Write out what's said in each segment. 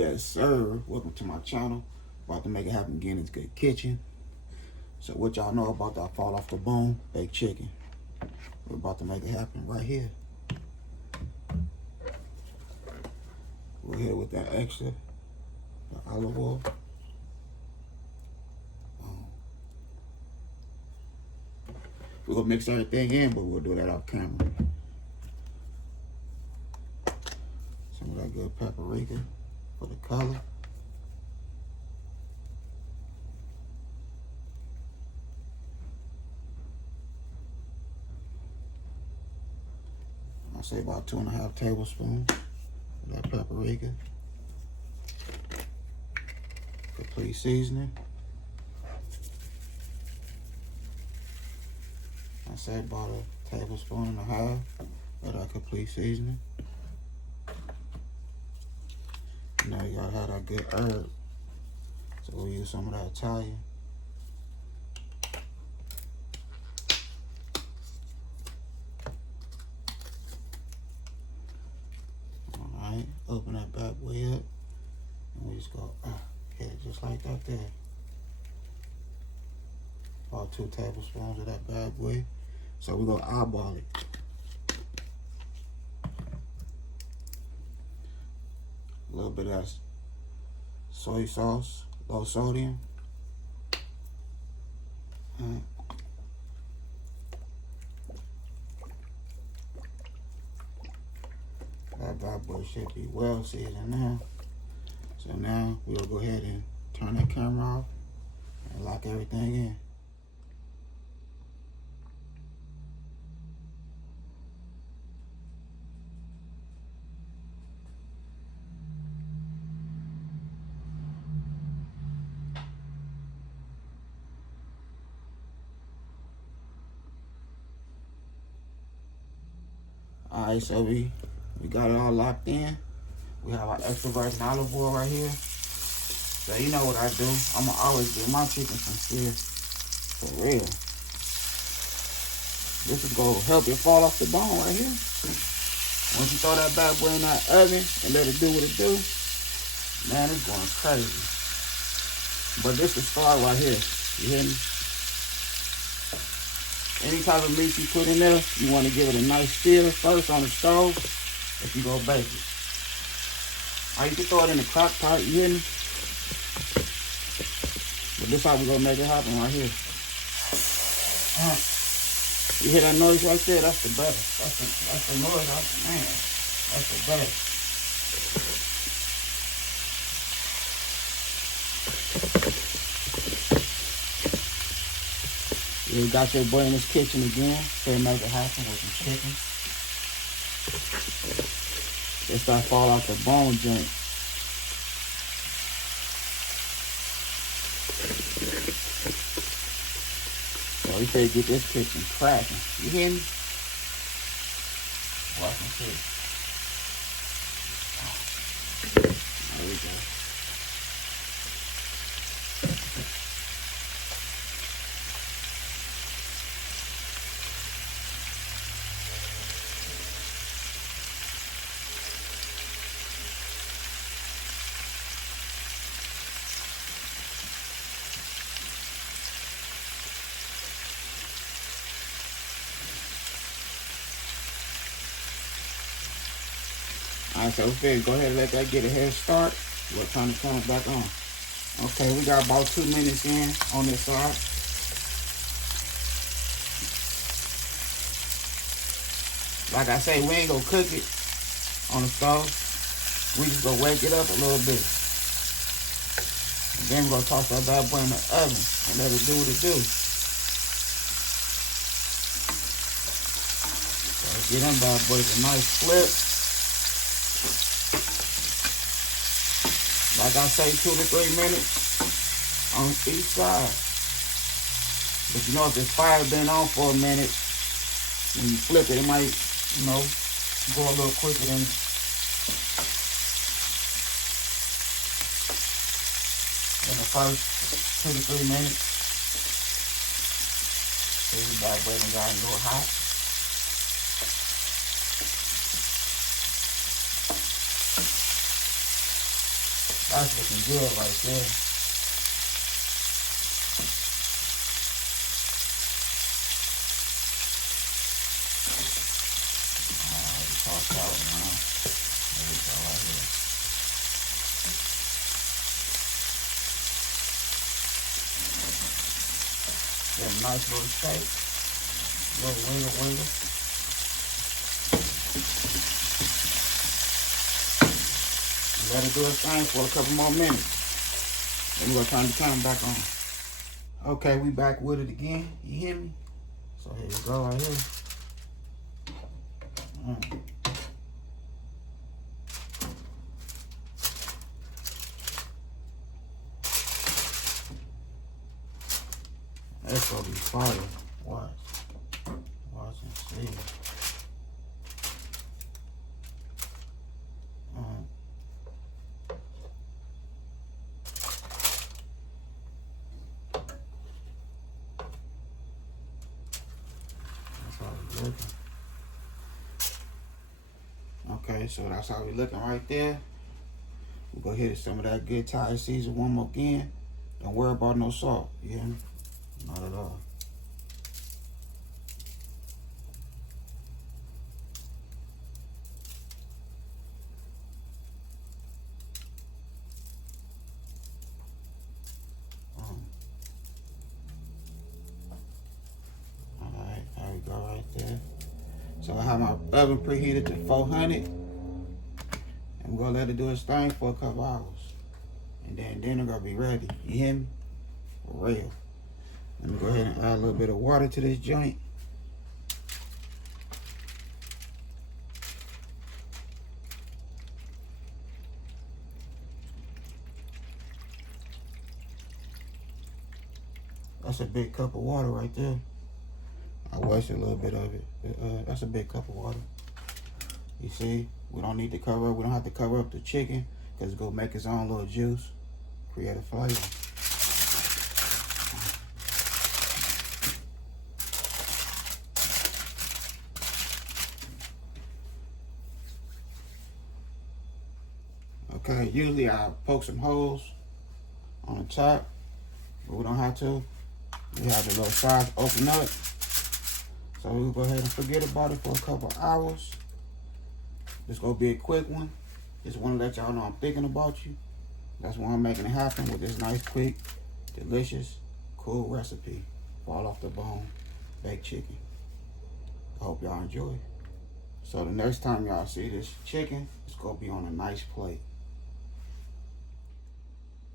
Yes, sir. Welcome to my channel. About to make it happen again. It's Good Kitchen. So what y'all know about that fall off the bone baked chicken? We're about to make it happen right here. We're here with that extra, the olive oil. We're gonna mix everything in, but we'll do that off camera. Some of that good paprika for the color. I say about 2.5 tablespoons of that paprika. Complete seasoning. I say about 1.5 tablespoons of that complete seasoning. You know, you gotta have that good herb. So we'll use some of that Italian. Alright, open that bad boy up. And we just go, hit it just like that there. About 2 tablespoons of that bad boy. So we're gonna eyeball it. A little bit of that soy sauce, low sodium. That bad boy should be well seasoned now. So now we'll go ahead and turn that camera off and lock everything in. Alright, so we got it all locked in. We have our extra virgin olive oil right here. So you know what I do. I'ma always give my chicken some sear. For real. This is gonna help it fall off the bone right here. Once you throw that bad boy in that oven and let it do what it do, man, it's going crazy. But this is start right here. You hear me? Any type of meat you put in there, you want to give it a nice sear first on the stove if you go bake it. Or you can throw it in the crock pot, you hear me? But this how we gonna make it happen right here. You hear that noise right there? That's the butter. That's the noise. Man, that's the butter. You got your boy in his kitchen again. So make it happen with some chicken. It's that fall out the bone joint. So we better get this kitchen cracking. You hear me? Watch and see. There we go. Alright, so we're go ahead and let that get a head start. We'll turn the camera back on. Okay, we got about 2 minutes in on this side. Like I say, we ain't gonna cook it on the stove. We just gonna wake it up a little bit. And then we're gonna toss that bad boy in the oven and let it do what it do. So get them bad boys a nice flip. Like I say, 2 to 3 minutes on each side. But you know, if this fire been on for a minute, when you flip it, it might, you know, go a little quicker than the first 2 to 3 minutes. So you bad boy got a little hot. That's looking good right there. Alright, toss out now. There we go right here. Get a nice little shake. Little wiggle. Let it do its thing for a couple more minutes. Then we're gonna turn the camera back on. Okay, we back with it again. You hear me? So here we go right here. That's gonna be fire. Watch and see. Okay, so that's how we looking right there. We'll go hit some of that good Thai season one more again. Don't worry about no salt, you hear me? Not at all. Alright, there we go right there. So I have my oven preheated to 400. And we're gonna let it do its thing for a couple hours. And then dinner gonna be ready. You hear me? For real. Let me go ahead and add a little bit of water to this joint. That's a big cup of water right there. I wasted a little bit of it. That's a big cup of water. You see, we don't need to cover up. We don't have to cover up the chicken because it's gonna make its own little juice, create a flavor. Okay, usually I poke some holes on the top, but we don't have to. We have the little sides open up. So we'll go ahead and forget about it for a couple hours. This gonna be a quick one. Just want to let y'all know I'm thinking about you. That's why I'm making it happen with this nice, quick, delicious, cool recipe. Fall off the bone, baked chicken. I hope y'all enjoy. So the next time y'all see this chicken, it's gonna be on a nice plate.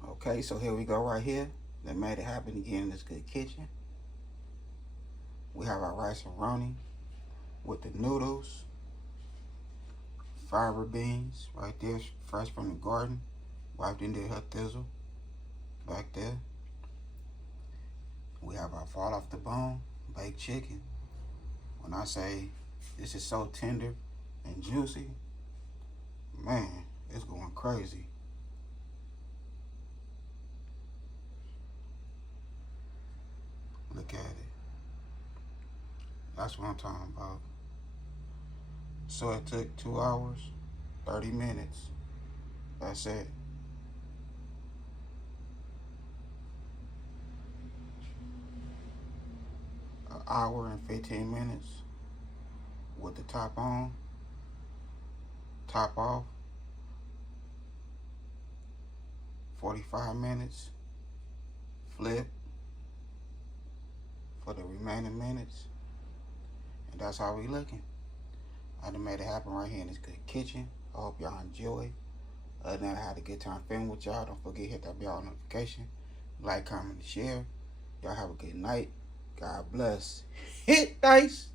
Okay, so here we go right here. They made it happen again in this good kitchen. We have our rice and roni with the noodles, fiber beans right there, fresh from the garden, wiped into her thizzle back there. We have our fall off the bone baked chicken. When I say this is so tender and juicy, man, it's going crazy. Look at it. That's what I'm talking about. So it took 2 hours, 30 minutes. That's it. An hour and 15 minutes with the top on, top off. 45 minutes, flip for the remaining minutes. And that's how we looking. I done made it happen right here in this good kitchen. I hope y'all enjoy. Other than that, I had a good time filming with y'all. Don't forget, hit that bell notification. Like, comment, and share. Y'all have a good night. God bless. Hit dice.